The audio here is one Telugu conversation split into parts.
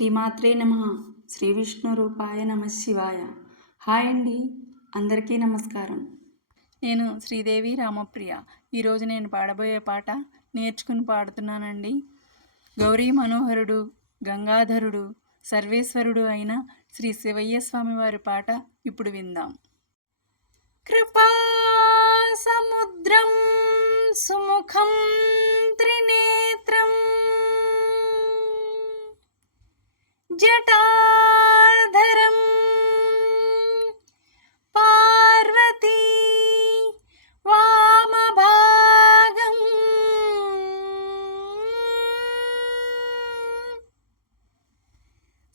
శ్రీమాత్రే నమః. శ్రీ విష్ణు రూపాయ నమ శివాయ. హాయ్ అండి, అందరికీ నమస్కారం. నేను శ్రీదేవి రామప్రియ. ఈరోజు నేను పాడబోయే పాట నేర్చుకుని పాడుతున్నానండి. గౌరీ మనోహరుడు, గంగాధరుడు, సర్వేశ్వరుడు అయిన శ్రీ శివయ్య స్వామి వారి పాట ఇప్పుడు విందాం. కృపా సముద్రం సుముఖం త్రినేత్రం జటాధరం పార్వతీ వామభాగం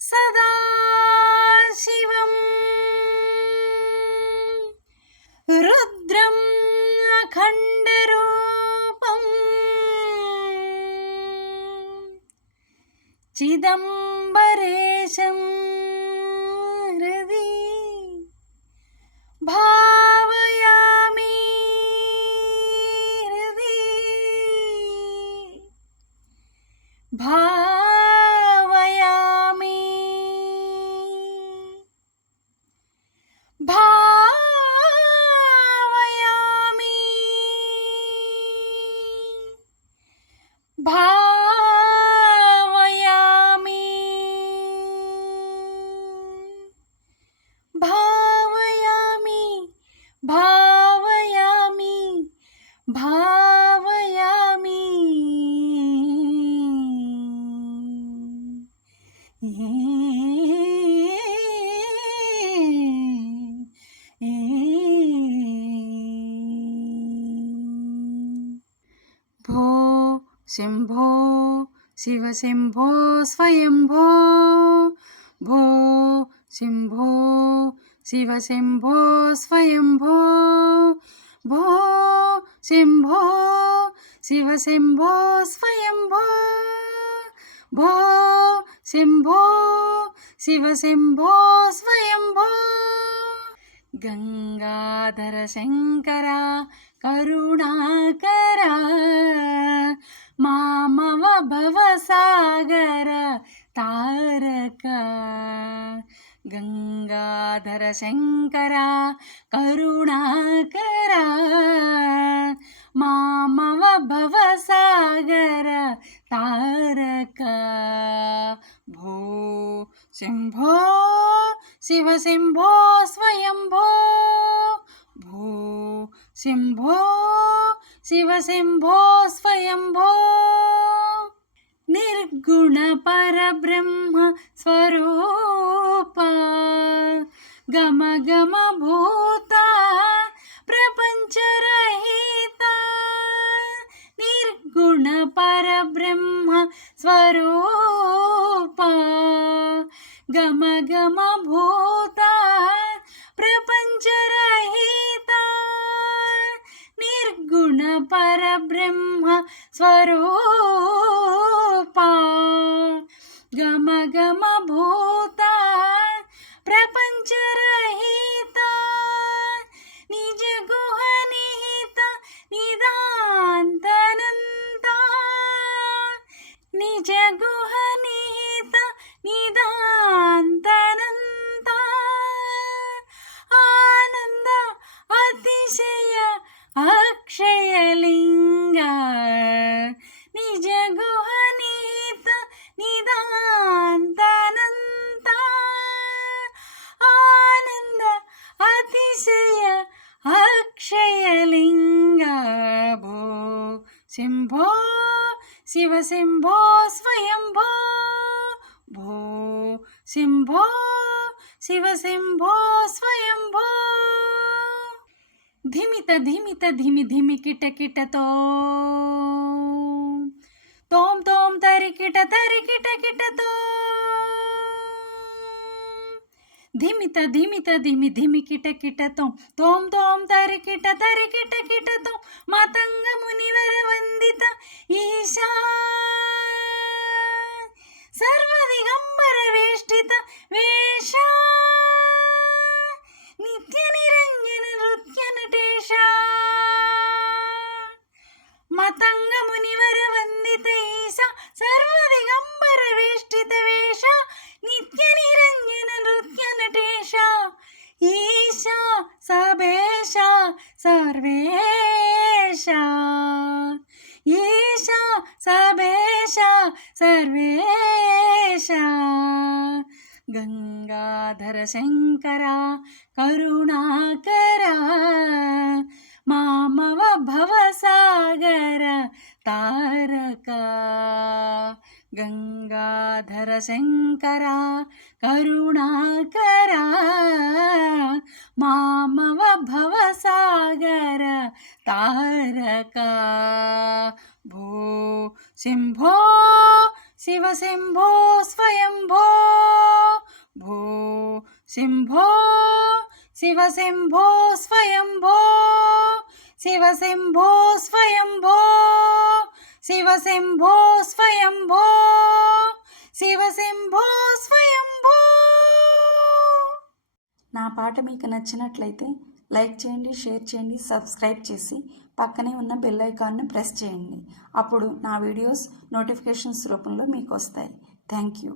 సదాశివం రుద్రం అఖండరూపం చిదంబరేశం హృది భావయామి హృది భావయామి భావయామి భావయామి భావయామి భావయామి భావయామి భో శంభో శివ శంభో స్వయంభో భో శంభో శివ శంభో స్వయంభో భో శంభో శివ శంభో స్వయంభో భో శంభో శివ శంభో స్వయంభో గంగాధర శంకర కరుణాకర మామవ భవసాగర తారక గంగాధర శంకర కరుణాకర మామవ భవసాగర తారక భో శంభో శివ శంభో స్వయంభో భో శంభో శివ శంభో స్వయంభో నిర్గుణ పరబ్రహ్మ స్వరూప గమ గమ భూత ప్రపంచరహిత నిర్గుణ పరబ్రహ్మ స్వరూప గమ గమ భూత ప్రపంచరహిత నిర్గుణ పరబ్రహ్మ స్వరూప గమ గమ భూత ప్రపంచరహిత నిజ గుహ నిహిత నిదాంతనంత నిజ గుహ నిహిత నిదాంతనంత ఆనంద అతిశయ అక్షయలింగ నిజ గుహ నిహిత నిదాంతనంత ఆనంద అతిశయ అక్షయలింగ భో శంభో శివ శంభో స్వయంభో భో శంభో శివ శంభో స్వయంభో ధిమిత ధిమిత ధిమి ధిమి కిట కిటతో తోం తోం తరికిట తరికిట కిటతో ధిమిత ధిమిత ధిమి ధిమి కిట కిటతో తోం తోం తరికిట తరికిట కిటతో మతంగ మునివర వందిత ఈశా సర్వదిగంబర వేష్టిత వేష నిత్య నిరంజన నృత్య నటేశ మతంగ మునివర వందిత ఈశ సర్వదిగంబర వేష్టిత వేష సర్వేశ గంగాధర శంకర కరుణాకర మామవ భవసాగర తారక గంగాధర శంకర కరుణాకర మామవ భవసాగర తారక భో శంభో శివ శంభో స్వయంభో భో శంభో శివ శంభో స్వయంభో శివ శంభో స్వయంభో శివ శంభో స్వయంభో శివ శంభో స్వయంభో. నా పాట మీకు నచ్చినట్లయితే లైక్ చేయండి, షేర్ చేయండి, సబ్స్క్రైబ్ చేసి పక్కనే ఉన్న బెల్ ఐకాన్ను ప్రెస్ చేయండి. అప్పుడు నా వీడియోస్ నోటిఫికేషన్స్ రూపంలో మీకు వస్తాయి. Thank you.